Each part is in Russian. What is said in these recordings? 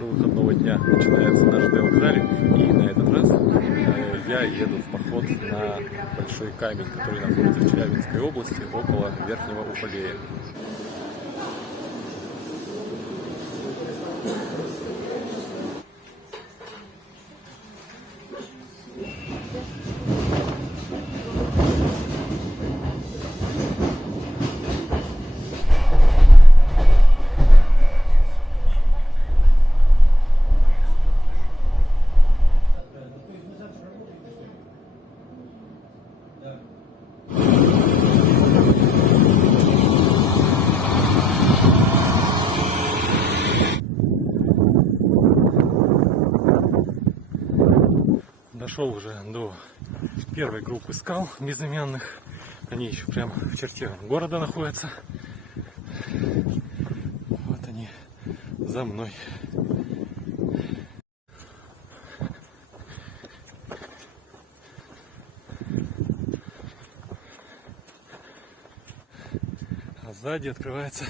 утро выходного дня начинается на ЖД вокзале, и на этот раз я еду в поход на Большой камень, который находится в Челябинской области, около Верхнего Уфалея. Дошел уже до первой группы скал безымянных. Они еще прям в черте города находятся. Вот они за мной. А сзади открывается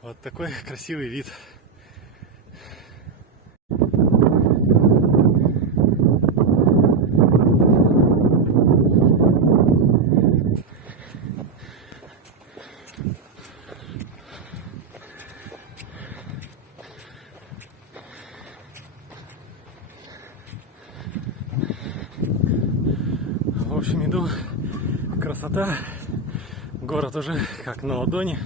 вот такой красивый вид. В общем, иду, красота, город уже как на ладони.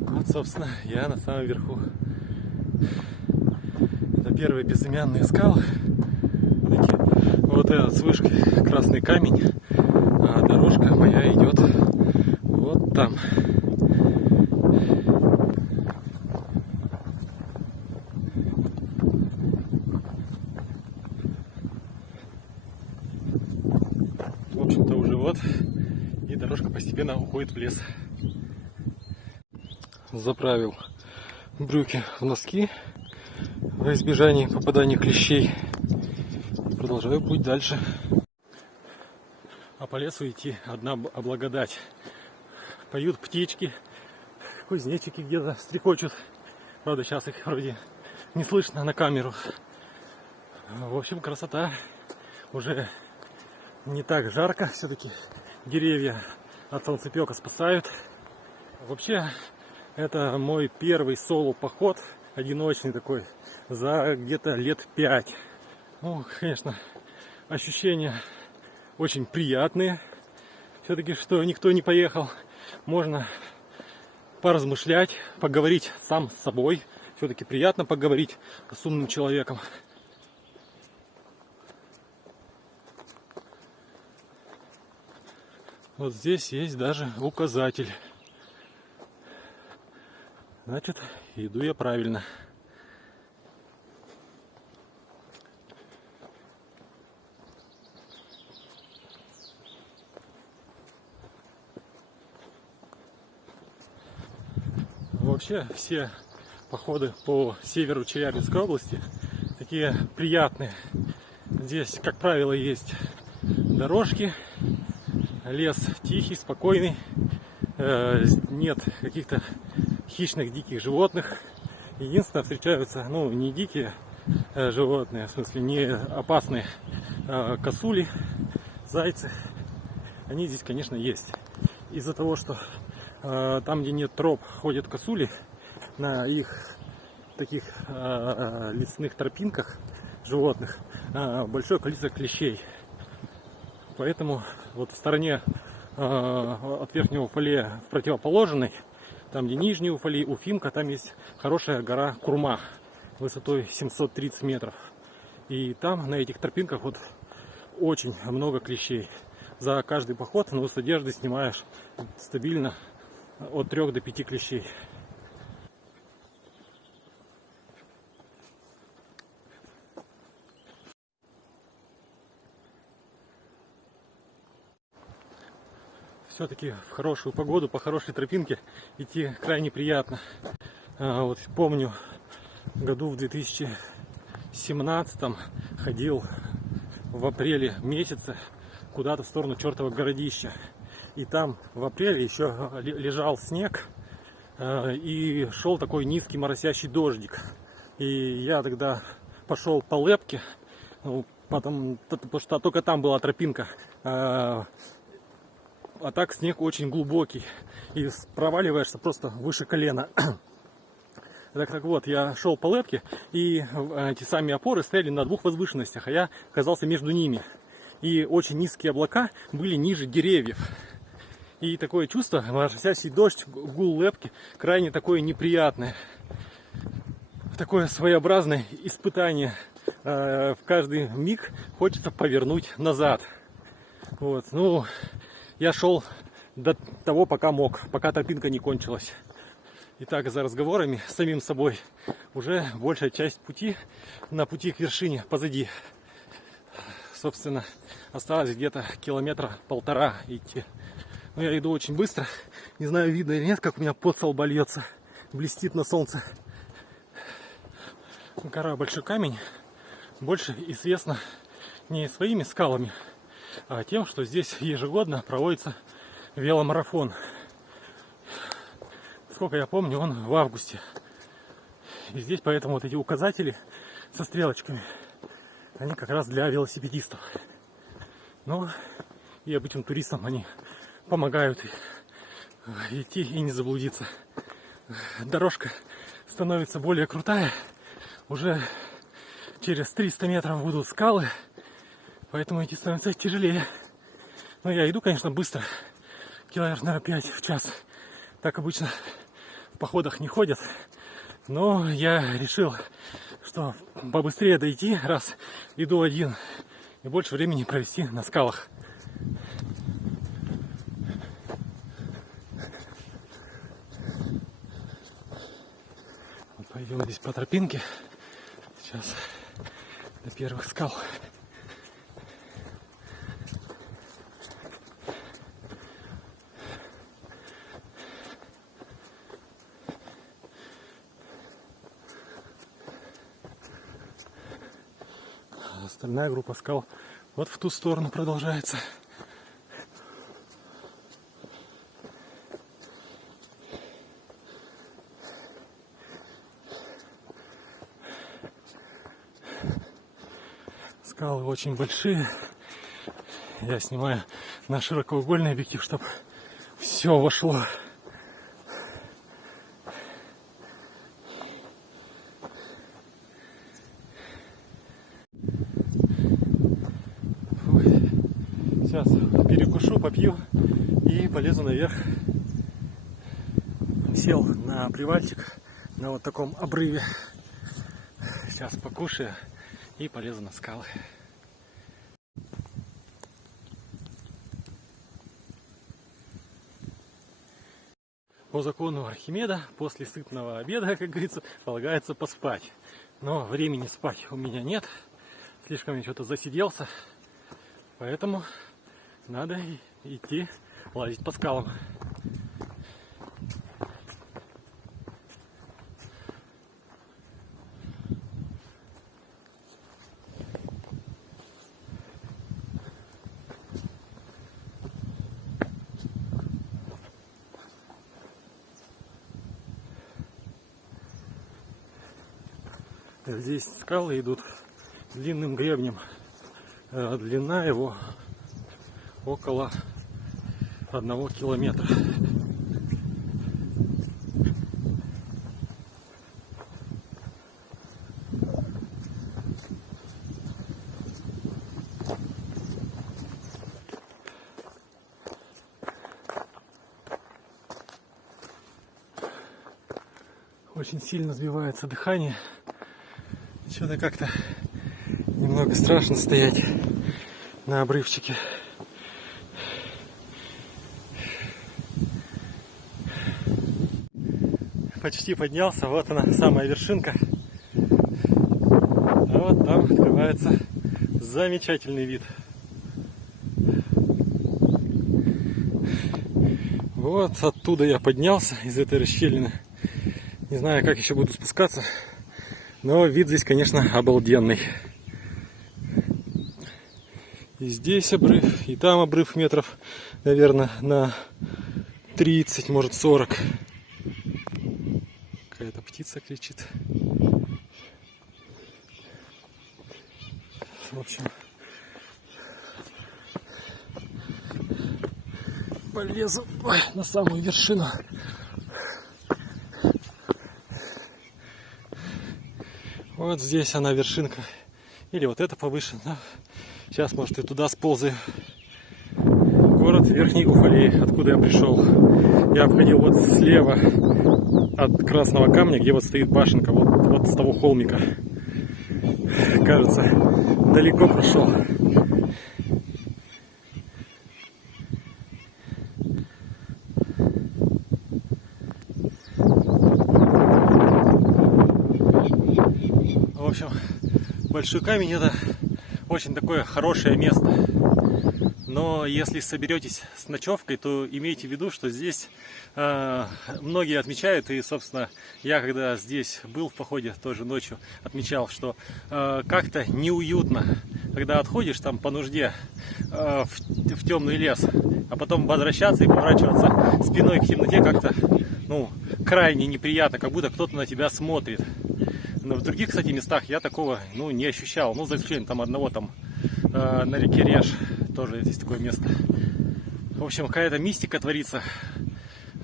Вот, собственно, я на самом верху. Это первые безымянные скалы. Вот этот с вышкой красный камень, а дорожка моя идет вот там. В общем-то уже вот, и дорожка постепенно уходит в лес. Заправил брюки в носки во избежание попадания клещей. Продолжаю путь дальше. А по лесу идти одна благодать. Поют птички, кузнечики где-то стрекочут. Правда, сейчас их вроде не слышно на камеру. В общем, красота. Уже не так жарко, все-таки деревья от солнцепека спасают. Вообще, это мой первый соло-поход, одиночный такой, за где-то лет 5. Ну, конечно, ощущения очень приятные. Все-таки, что никто не поехал, можно поразмышлять, поговорить сам с собой. Все-таки приятно поговорить с умным человеком. Вот здесь есть даже указатель. Значит, иду я правильно. Вообще, все походы по северу Челябинской области такие приятные. Здесь, как правило, есть дорожки. Лес тихий, спокойный, нет каких-то хищных диких животных. Единственное, встречаются, ну, не дикие животные, в смысле не опасные, косули, зайцы. Они здесь, конечно, есть. Из-за того, что там, где нет троп, ходят косули, на их таких лесных тропинках животных большое количество клещей. Поэтому вот в стороне от Верхнего Уфалея, в противоположной, там где Нижний Уфалей, Уфимка, там есть хорошая гора Курма высотой 730 метров. И там на этих тропинках вот очень много клещей. За каждый поход, ну, с одежды снимаешь стабильно от 3 до 5 клещей. Все-таки в хорошую погоду, по хорошей тропинке идти крайне приятно. Вот помню, году в 2017 ходил в апреле месяце куда-то в сторону чертова городища. И там в апреле еще лежал снег, и шел такой низкий моросящий дождик. И я тогда пошел по лепке, потому что только там была тропинка. А так снег очень глубокий, и проваливаешься просто выше колена. Так вот, я шел по лепке, и эти сами опоры стояли на двух возвышенностях, а я оказался между ними. И очень низкие облака были ниже деревьев. И такое чувство, моросящий дождь, гул лепки, крайне такое неприятное. Такое своеобразное испытание. В каждый миг хочется повернуть назад. Вот. Ну, я шел до того, пока мог, пока тропинка не кончилась. Итак, за разговорами с самим собой уже большая часть пути на пути к вершине позади. Собственно, осталось где-то 1,5 километра идти. Но я иду очень быстро. Не знаю, видно или нет, как у меня пот со лба льется. Блестит на солнце. Гора Большой Камень больше известна не своими скалами, а тем, что здесь ежегодно проводится веломарафон. Сколько я помню, он в августе. И здесь поэтому вот эти указатели со стрелочками, они как раз для велосипедистов. Ну и обычным туристам они помогают идти и не заблудиться. Дорожка становится более крутая. Уже через 300 метров будут скалы, поэтому идти становится тяжелее. Но я иду, конечно, быстро. Километров, наверное, 5 в час. Так обычно в походах не ходят. Но я решил, что побыстрее дойти, раз иду один, и больше времени провести на скалах. Вот пойдем здесь по тропинке. Сейчас до первых скал. Остальная группа скал вот в ту сторону продолжается. Скалы очень большие. Я снимаю на широкоугольный объектив, чтобы все вошло. Сейчас перекушу, попью и полезу наверх. Сел на привальчик на вот таком обрыве. Сейчас покушаю и полезу на скалы. По закону Архимеда, после сытного обеда, как говорится, полагается поспать. Но времени спать у меня нет. Слишком я что-то засиделся. Поэтому надо идти лазить по скалам. Здесь скалы идут длинным гребнем. Длина его около 1 километра. Очень сильно сбивается дыхание. Что-то как-то немного страшно стоять на обрывчике. Почти поднялся, вот она, самая вершинка. А вот там открывается замечательный вид. Вот оттуда я поднялся, из этой расщелины. Не знаю, как еще буду спускаться, но вид здесь, конечно, обалденный. И здесь обрыв, и там обрыв метров, наверное, на 30, может 40. Какая-то птица кричит. В общем, полезу на самую вершину. Вот здесь она вершинка. Или вот это повыше. Да? Сейчас, может, и туда сползаю. Город Верхний Уфалей, откуда я пришел. Я обходил вот слева от Красного Камня, где вот стоит башенка. Вот с того холмика. Кажется, далеко прошел. В общем, Большой Камень — это очень такое хорошее место. Но если соберетесь с ночевкой, то имейте в виду, что здесь многие отмечают, и, собственно, я, когда здесь был в походе, тоже ночью отмечал, что как-то неуютно, когда отходишь там по нужде в темный лес, а потом возвращаться и поворачиваться спиной к темноте как-то, ну, крайне неприятно, как будто кто-то на тебя смотрит. Но в других, кстати, местах я такого, ну, не ощущал, ну, за исключением там одного там на реке Реж, тоже здесь такое место. В общем, какая-то мистика творится.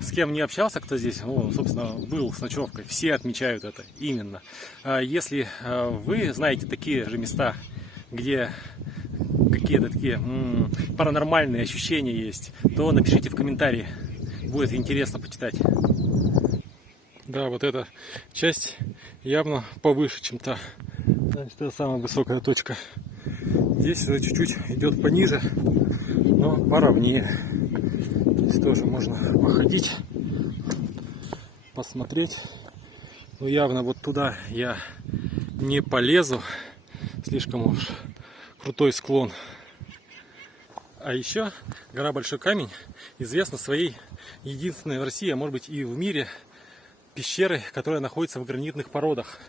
С кем не общался, кто здесь, ну, собственно, был с ночевкой, все отмечают это именно. Если вы знаете такие же места, где какие-то такие паранормальные ощущения есть, то напишите в комментарии, будет интересно почитать. Да, вот эта часть явно повыше, чем та. Значит, это самая высокая точка. Здесь чуть-чуть идет пониже, но поровнее. Здесь тоже можно походить, посмотреть. Но явно вот туда я не полезу. Слишком уж крутой склон. А еще гора Большой Камень известна своей единственной в России, а может быть и в мире, пещерой, которая находится в гранитных породах.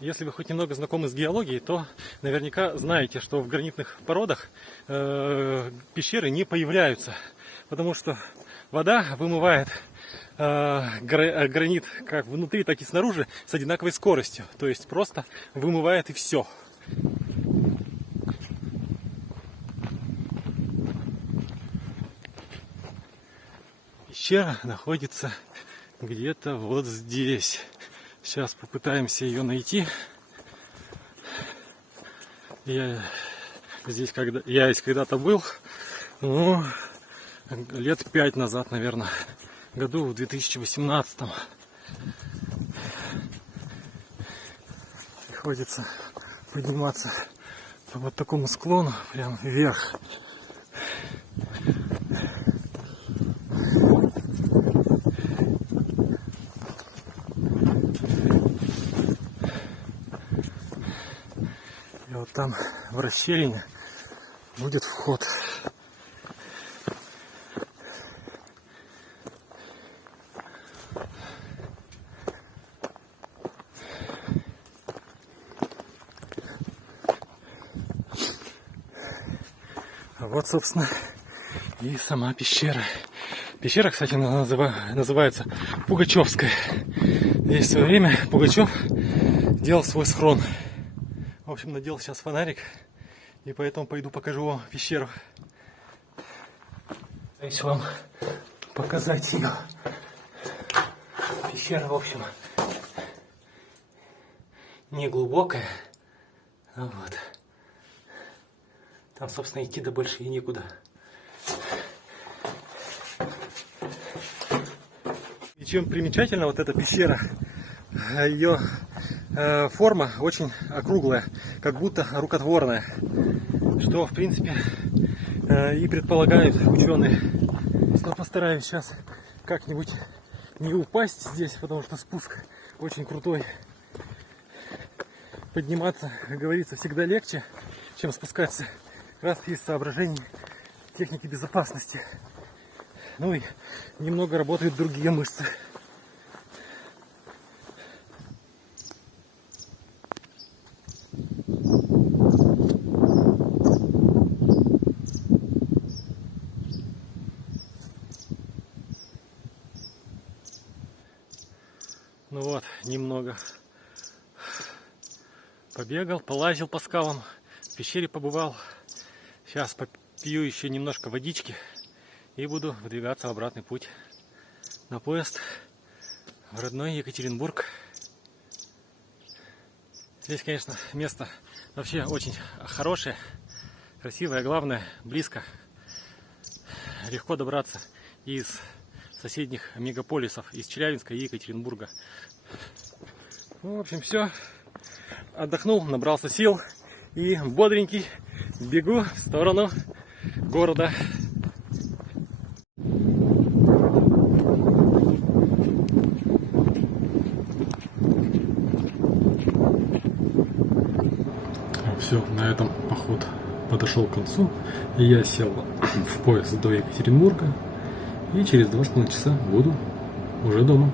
Если вы хоть немного знакомы с геологией, то наверняка знаете, что в гранитных породах пещеры не появляются, потому что вода вымывает гранит как внутри, так и снаружи с одинаковой скоростью. То есть просто вымывает и все. Пещера находится где-то вот здесь. Сейчас попытаемся ее найти. Я здесь когда-то был, ну, лет 5 назад, наверное, году в 2018. Приходится подниматься по вот такому склону прямо вверх. И вот там в расщелине будет вход. А вот, собственно, и сама пещера. Пещера, кстати, называется Пугачевская. Здесь в свое время Пугачев делал свой схрон. В общем, надел сейчас фонарик, и поэтому пойду покажу вам пещеру. Хочу вам показать ее. Пещера, в общем, не глубокая. Вот. Там, собственно, идти-то больше и некуда. И чем примечательна вот эта пещера, ее форма очень округлая, как будто рукотворная, что, в принципе, и предполагают ученые. Но постараюсь сейчас как-нибудь не упасть здесь, потому что спуск очень крутой. Подниматься, как говорится, всегда легче, чем спускаться. Как раз есть соображения техники безопасности. Ну и немного работают другие мышцы. немного побегал, полазил по скалам, в пещере побывал. Сейчас попью еще немножко водички и буду выдвигаться в обратный путь на поезд в родной Екатеринбург. Здесь, конечно, место вообще очень хорошее, красивое, главное, близко. Легко добраться из соседних мегаполисов, из Челябинска и Екатеринбурга. Ну, в общем, все. Отдохнул, набрался сил и бодренький бегу в сторону города. Все, на этом поход подошел к концу. Я сел в поезд до Екатеринбурга и через 2,5 часа буду уже дома.